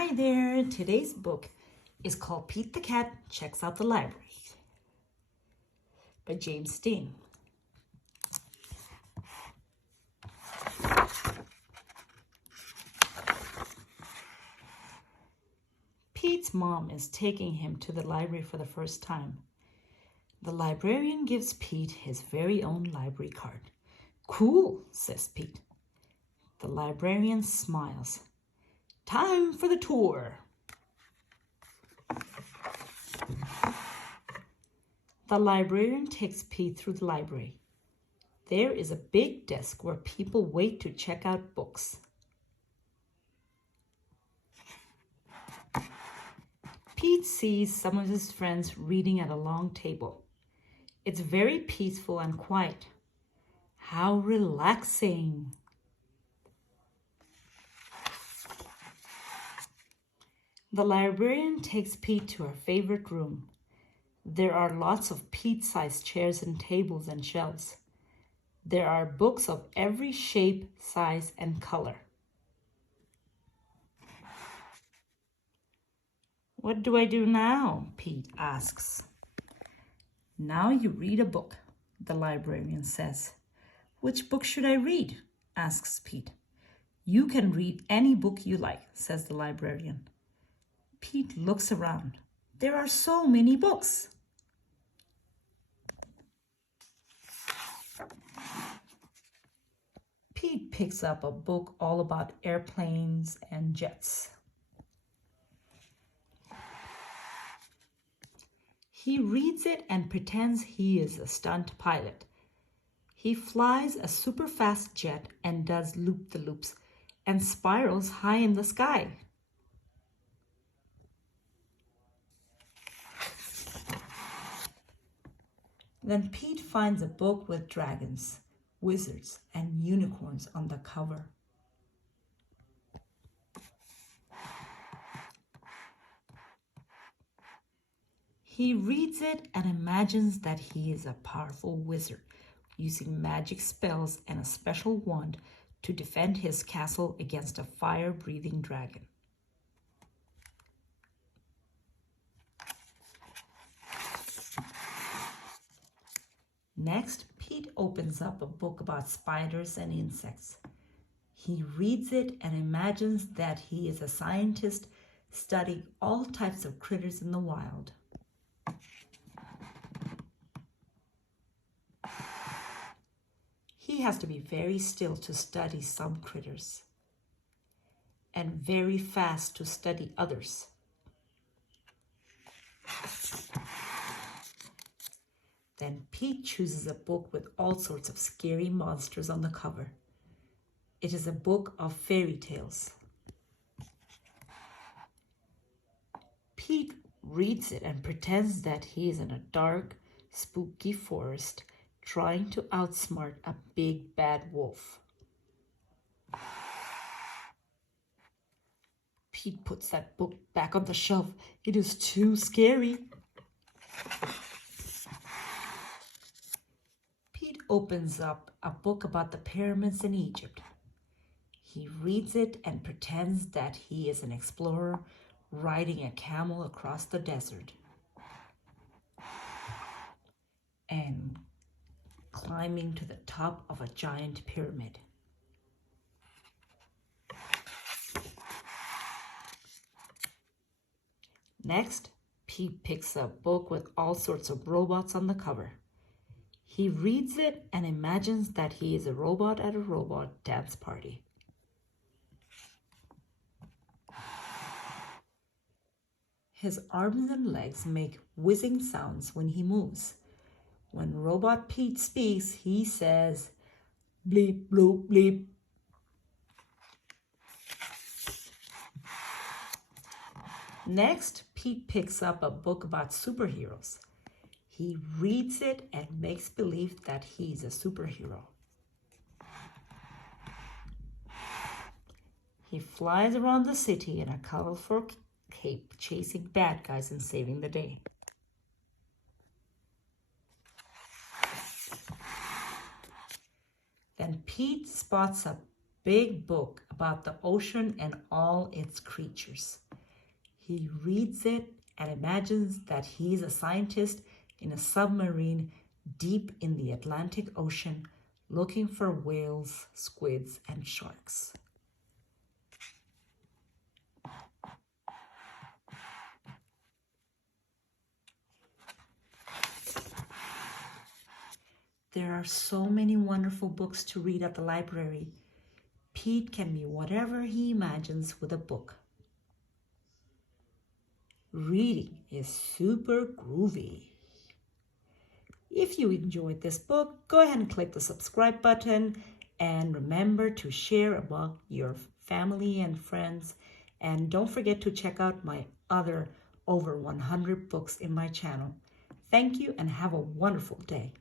Hi there! Today's book is called Pete the Cat Checks Out the Library by James Dean. Pete's mom is taking him to the library for the first time. The librarian gives Pete his very own library card. "Cool," says Pete. The librarian smiles. "Time for the tour." The librarian takes Pete through the library. There is a big desk where people wait to check out books. Pete sees some of his friends reading at a long table. It's very peaceful and quiet. How relaxing! The librarian takes Pete to her favorite room. There are lots of Pete-sized chairs and tables and shelves. There are books of every shape, size, and color. "What do I do now?" Pete asks. "Now you read a book," the librarian says. "Which book should I read?" asks Pete. "You can read any book you like," says the librarian. Pete looks around. There are so many books. Pete picks up a book all about airplanes and jets. He reads it and pretends he is a stunt pilot. He flies a super fast jet and does loop-the-loops and spirals high in the sky. Then Pete finds a book with dragons, wizards, and unicorns on the cover. He reads it and imagines that he is a powerful wizard using magic spells and a special wand to defend his castle against a fire-breathing dragon. Next, Pete opens up a book about spiders and insects. He reads it and imagines that he is a scientist studying all types of critters in the wild. He has to be very still to study some critters and very fast to study others. Then Pete chooses a book with all sorts of scary monsters on the cover. It is a book of fairy tales. Pete reads it and pretends that he is in a dark, spooky forest trying to outsmart a big bad wolf. Pete puts that book back on the shelf. It is too scary. Pete opens up a book about the pyramids in Egypt. He reads it and pretends that he is an explorer riding a camel across the desert and climbing to the top of a giant pyramid. Next, Pete picks a book with all sorts of robots on the cover. He reads it and imagines that he is a robot at a robot dance party. His arms and legs make whizzing sounds when he moves. When Robot Pete speaks, he says, "Bleep, bloop, bleep." Next, Pete picks up a book about superheroes. He reads it and makes believe that he's a superhero. He flies around the city in a colorful cape, chasing bad guys and saving the day. Then Pete spots a big book about the ocean and all its creatures. He reads it and imagines that he's a scientist in a submarine deep in the Atlantic Ocean looking for whales, squids, and sharks. There are so many wonderful books to read at the library. Pete can be whatever he imagines with a book. Reading is super groovy. If you enjoyed this book, go ahead and click the subscribe button and remember to share among your family and friends. And don't forget to check out my other over 100 books in my channel. Thank you and have a wonderful day.